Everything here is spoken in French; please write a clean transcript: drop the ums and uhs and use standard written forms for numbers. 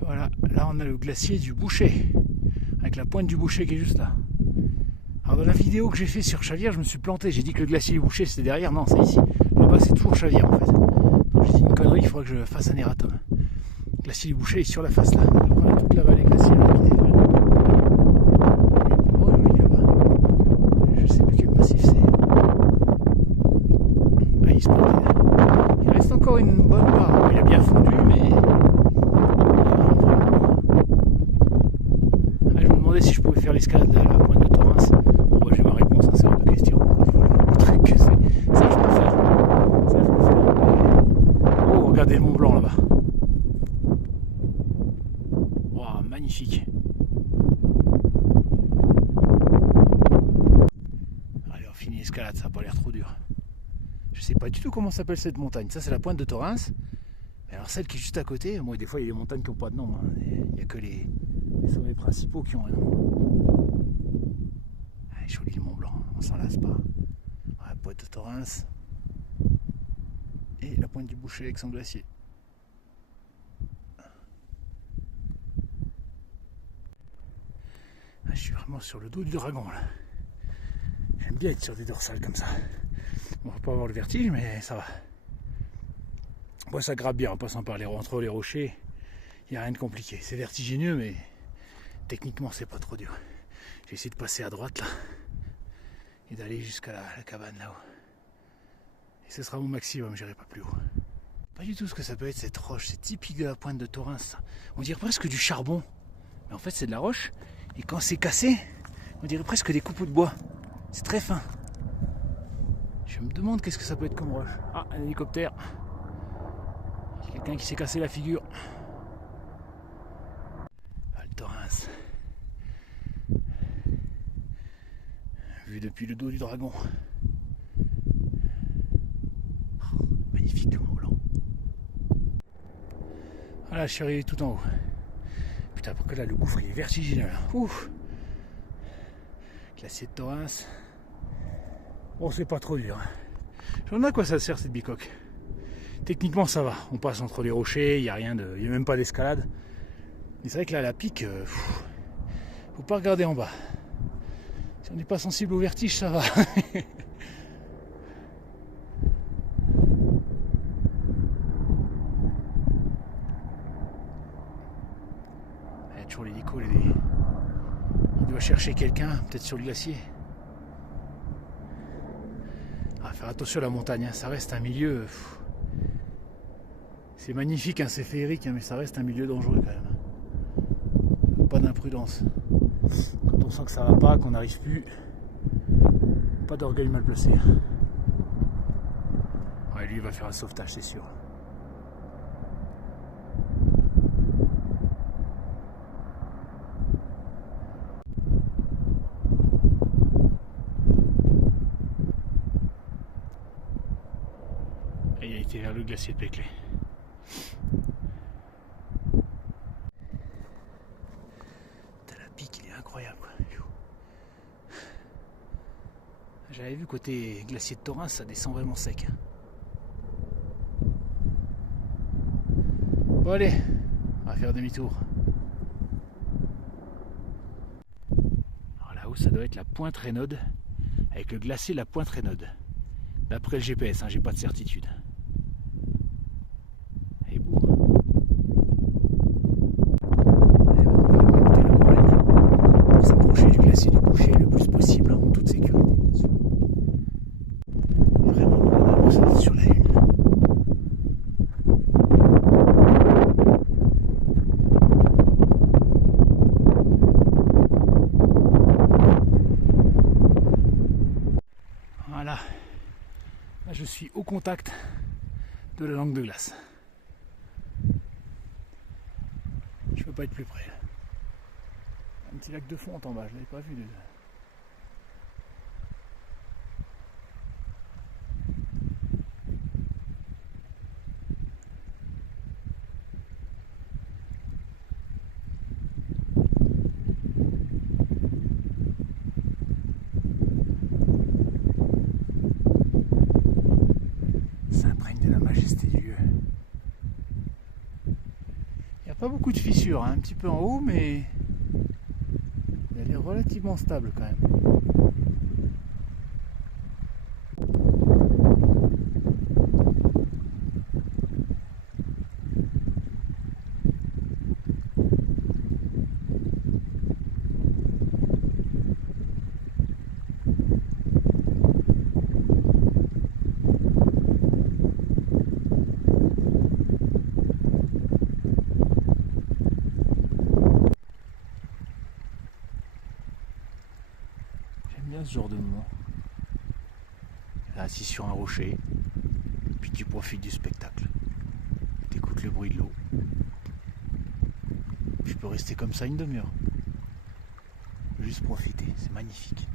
Et voilà, là on a le glacier du Boucher, avec la pointe du Boucher qui est juste là. Alors dans la vidéo que j'ai fait sur Chavière, je me suis planté, j'ai dit que le glacier du Boucher c'était derrière, non c'est ici. Là-bas c'est toujours Chavière en fait. Donc j'ai dit une connerie, il faudra que je fasse un erratum. Le glacier du Boucher est sur la face là. Voilà toute la vallée glaciaire là, qui dévale. Oh joli là-bas. Je sais plus quel massif c'est. Ah il se plantait là. Il reste encore une bonne part. Il a bien fondu mais... Ah, je me demandais si je pouvais faire l'escalade à la pointe de Thorens. Bon bah j'ai ma réponse, hein, c'est hors de question. Voilà, le truc que c'est. Ça je peux faire. Ça je peux faire. Oh regardez le Mont Blanc là-bas. Wow, magnifique. Allez, on finit l'escalade, ça n'a pas l'air trop dur. Je sais pas du tout comment s'appelle cette montagne. Ça, c'est la pointe de Thorens. Mais alors, celle qui est juste à côté, moi, des fois, il y a des montagnes qui n'ont pas de nom. Hein. Il n'y a que les sommets principaux qui ont un nom. Ah, joli le Mont Blanc, on s'en lasse pas. La pointe de Thorens. Et la pointe du Boucher avec son glacier. Ah, je suis vraiment sur le dos du dragon là. J'aime bien être sur des dorsales comme ça. Bon, faut pas avoir le vertige, mais ça va. Bon, ça grappe bien, en passant par entre les rochers, il n'y a rien de compliqué. C'est vertigineux, mais techniquement, c'est pas trop dur. J'ai essayé de passer à droite là et d'aller jusqu'à la cabane là-haut. Et ce sera mon maximum, j'irai pas plus haut. Pas du tout ce que ça peut être cette roche, c'est typique de la pointe de Thorens. Ça. On dirait presque du charbon, mais en fait, c'est de la roche. Et quand c'est cassé, on dirait presque des coupeaux de bois. C'est très fin. Je me demande qu'est-ce que ça peut être comme roche. Ah, un hélicoptère. Quelqu'un qui s'est cassé la figure. Val Thorens. Vu depuis le dos du dragon. Oh, magnifique le Mont Blanc. Voilà, je suis arrivé tout en haut. Putain, parce que là, le gouffre il est vertigineux. Ouf. Glacier de Thorens. Bon, c'est pas trop dur. Je me demande à quoi ça sert cette bicoque. Techniquement, ça va. On passe entre les rochers, il n'y a rien de. Il n'y a même pas d'escalade. Mais c'est vrai que là, la pique, faut pas regarder en bas. Si on n'est pas sensible au vertige, ça va. Il y a toujours l'hélico, il doit chercher quelqu'un, peut-être sur le glacier. Ah, faire attention à la montagne, hein. Ça reste un milieu. C'est magnifique, hein, c'est féerique, hein, mais ça reste un milieu dangereux quand même. Pas d'imprudence. Quand on sent que ça va pas, qu'on n'arrive plus, pas d'orgueil mal placé. Ouais, lui il va faire un sauvetage, c'est sûr. Et il a été vers le glacier de Péclé. La pique, il est incroyable. J'avais vu côté glacier de Thorens, ça descend vraiment sec. Bon allez, on va faire demi-tour. Alors là-haut, ça doit être la pointe Raynaud, avec le glacier la pointe Raynaud. D'après le GPS, hein, j'ai pas de certitude. Et beau. Pour s'approcher du glacier du Boucher le plus possible, en toute sécurité, bien sûr. Vraiment, on va sur la Lune. Voilà. Là, je suis au contact de la langue de glace. Je peux pas être plus près. Un petit lac de fonte en bas, je l'avais pas vu. Ça imprègne de la majesté du lieu. Pas beaucoup de fissures, hein, un petit peu en haut, mais elle est relativement stable quand même. Ce genre de moment. Là, assis sur un rocher, puis tu profites du spectacle. Tu écoutes le bruit de l'eau. Je peux rester comme ça une demi-heure. Juste profiter, c'est magnifique.